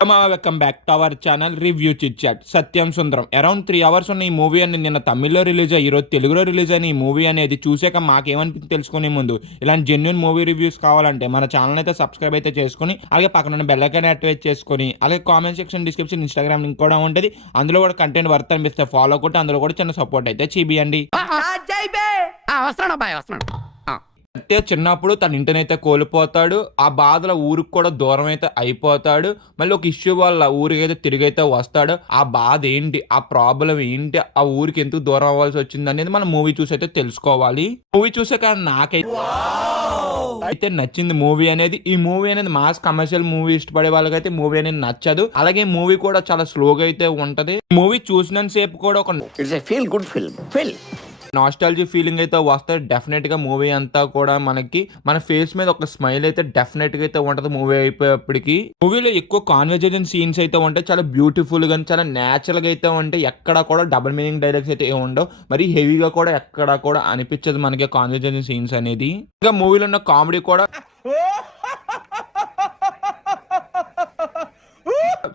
Welcome back to our channel review chit chat. Satyam Sundaram around 3 hours ఉన్న ఈ movie అని నిన్న తమిళ్లో రిలీజ్ అయ్యి ఈరోజు తెలుగులో రిలీజ్ అయిన ఈ మూవీ అనేది చూసాక మాకేమనిపించి తెలుసుకునే ముందు ఇలాంటి జెన్యున్ మూవీ రివ్యూస్ కావాలంటే మన ఛానల్ అయితే సబ్స్క్రైబ్ అయితే చేసుకుని అలాగే పక్కన ఉన్న బెల్ ఐకాన్ యాక్టివేట్ చేసుకొని అలాగే comment section description Instagram link కూడా ఉంటుంది. అందులో కూడా కంటెంట్ వర్త్ అనిపిస్తే ఫాలో కొట్టి అందులో కూడా చిన్న సపోర్ట్ అయితే చేయండి. అయితే చిన్నప్పుడు తన ఇంటినైతే కోల్పోతాడు. ఆ బాధల ఊరికి కూడా దూరం అయితే అయిపోతాడు. మళ్ళీ ఒక ఇష్యూ వల్ల ఊరికి అయితే తిరిగైతే వస్తాడు. ఆ బాధ ఏంటి, ఆ ప్రాబ్లం ఏంటి, ఆ ఊరికి ఎందుకు దూరం అవ్వాల్సి వచ్చింది అనేది మనం మూవీ చూసి అయితే తెలుసుకోవాలి. మూవీ చూసాక నాకైతే నచ్చింది మూవీ అనేది. ఈ మూవీ అనేది మాస్ కమర్షియల్ మూవీ ఇష్టపడే వాళ్ళకైతే మూవీ అనేది నచ్చదు. అలాగే మూవీ కూడా చాలా స్లోగా అయితే ఉంటది. మూవీ చూసినంత సేపు కూడా ఒక feel good film nostalgia feeling అయితే వస్తే డెఫినెట్ గా మూవీ అంతా కూడా మనకి మన ఫేస్ మీద ఒక స్మైల్ అయితే డెఫినెట్ గా అయితే ఉంటది. మూవీ అయిపోయేప్పటికి మూవీలో ఎక్కువ కాన్వర్జేషన్ సీన్స్ అయితే ఉంటాయి. చాలా బ్యూటిఫుల్ గా చాలా నేచురల్ గా అయితే ఉంటాయి. ఎక్కడ కూడా డబుల్ మీనింగ్ డైలాగ్స్ అయితే ఏమి ఉండవు. మరి హెవీగా కూడా ఎక్కడ కూడా అనిపించదు మనకి కాన్వర్జేషన్ సీన్స్ అనేది. ఇంకా మూవీలో ఉన్న కామెడీ కూడా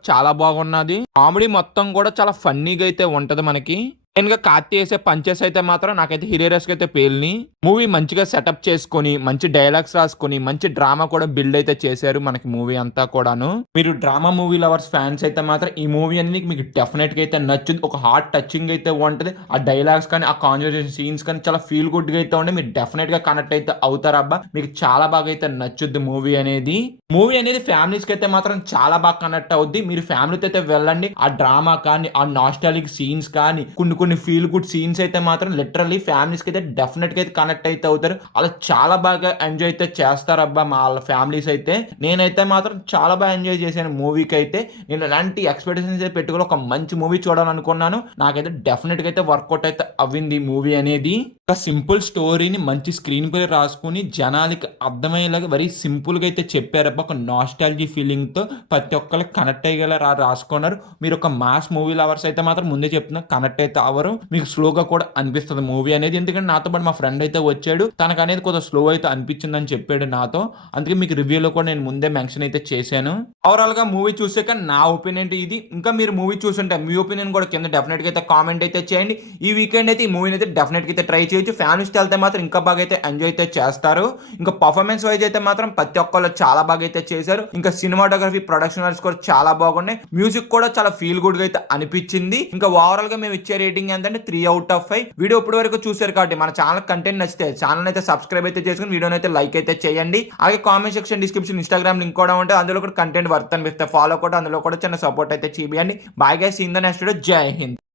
చాలా బాగున్నది. కామెడీ మొత్తం కూడా చాలా ఫన్నీగా అయితే ఉంటది మనకి. మెయిన్గా కార్తీ వేసే పంచెస్ అయితే మాత్రం నాకైతే హిలేరియస్ గా అయితే పేలిని. మూవీ మంచిగా సెటప్ చేసుకుని మంచి డైలాగ్స్ రాసుకుని మంచి డ్రామా కూడా బిల్డ్ అయితే చేశారు మనకి మూవీ అంతా కూడాను. మీరు డ్రామా మూవీ లవర్స్ ఫ్యాన్స్ అయితే మాత్రం ఈ మూవీ అనేది మీకు డెఫినెట్ గా అయితే నచ్చుంది. ఒక హార్ట్ టచింగ్ అయితే ఉంటది. ఆ డైలాగ్స్ కానీ ఆ కాన్వర్సేషన్ సీన్స్ కానీ చాలా ఫీల్ గుడ్ గా అయితే ఉంటే మీరు డెఫినెట్ గా కనెక్ట్ అయితే అవుతారు. అబ్బా మీకు చాలా బాగా అయితే నచ్చుద్ది మూవీ అనేది. మూవీ అనేది ఫ్యామిలీస్ కి అయితే మాత్రం చాలా బాగా కనెక్ట్ అవుద్ది. మీరు ఫ్యామిలీతో అయితే వెళ్ళండి. ఆ డ్రామా కానీ ఆ నాస్టాలిక్ సీన్స్ కానీ కొన్ని ఫీల్ గుడ్ సీన్స్ అయితే మాత్రం లిటరల్లీ ఫ్యామిలీస్ కి అయితే డెఫినెట్ గా అయితే కనెక్ట్ అయితే అవుతారు. అలా చాలా బాగా ఎంజాయ్ అయితే చేస్తారు అబ్బా మా వాళ్ళ ఫ్యామిలీస్ అయితే. నేనైతే మాత్రం చాలా బాగా ఎంజాయ్ చేశాను మూవీకి అయితే. నేను ఎలాంటి ఎక్స్పెక్టేషన్స్ అయితే పెట్టుకుని ఒక మంచి మూవీ చూడాలనుకున్నాను. నాకైతే డెఫినెట్ గా అయితే వర్కౌట్ అయితే అవ్వింది మూవీ అనేది. ఒక సింపుల్ స్టోరీని మంచి స్క్రీన్ పై రాసుకుని జనాలకి అర్థమయ్యేలాగా వెరీ సింపుల్ గా అయితే చెప్పారబ్బా. ఒక నాస్టాలజీ ఫీలింగ్ తో ప్రతి ఒక్కరికి కనెక్ట్ అయ్యేలా రాసుకున్నారు. మీరు ఒక మాస్ మూవీ లవర్స్ అయితే మాత్రం ముందే చెప్తున్నా కనెక్ట్ అయితే అవ్వరు. మీకు స్లోగా కూడా అనిపిస్తుంది మూవీ అనేది. ఎందుకంటే నాతో పాటు మా ఫ్రెండ్ అయితే వచ్చాడు. తనకు అనేది కొంచెం స్లో అయితే అనిపించింది అని చెప్పాడు నాతో. అందుకే మీకు రివ్యూలో కూడా నేను ముందే మెన్షన్ అయితే చేశాను. ఓవరాల్ గా మూవీ చూసాక నా ఒపీనియన్ ఇది. ఇంకా మీరు మూవీ చూసుంటే మీ ఒపీనియన్ కూడా కింద డెఫినెట్ గా అయితే కామెంట్ అయితే చేయండి. ఈ వీకెండ్ అయితే ఈ మూవీని అయితే డెఫినెట్ గా అయితే ట్రై చేయొచ్చు. ఫ్యామిలీస్ వెళ్తే మాత్రం ఇంకా బాగా అయితే ఎంజాయ్ అయితే చేస్తారు. ఇంకా పర్ఫార్మెన్స్ వైజ్ అయితే మాత్రం ప్రతి ఒక్కళ్ళు చాలా బాగా అయితే చేశారు. ఇంకా సినిమాటోగ్రఫీ ప్రొడక్షన్ వైజ్ కూడా చాలా బాగున్నాయి. మ్యూజిక్ కూడా చాలా ఫీల్ గుడ్ గా అయితే అనిపించింది. ఇంకా ఓవరాల్ గా మేము ఇచ్చే రేటింగ్ ఏంటంటే 3/5. వీడియో ఇప్పటి వరకు చూసారు కాబట్టి మన ఛానల్ కంటెంట్ నచ్చితే ఛానల్ అయితే సబ్స్క్రైబ్ అయితే చేసుకుని వీడియోని అయితే లైక్ అయితే చేయండి. అలాగే comment section description Instagram link కూడా ఉంటుంది. అందులో కూడా కంటెంట్ వర్త్ అనిపిస్తే ఫాలో కూడా అందులో కూడా చిన్న సపోర్ట్ అయితే చేయండి. Bye guys, see in the next video. జై హింద్.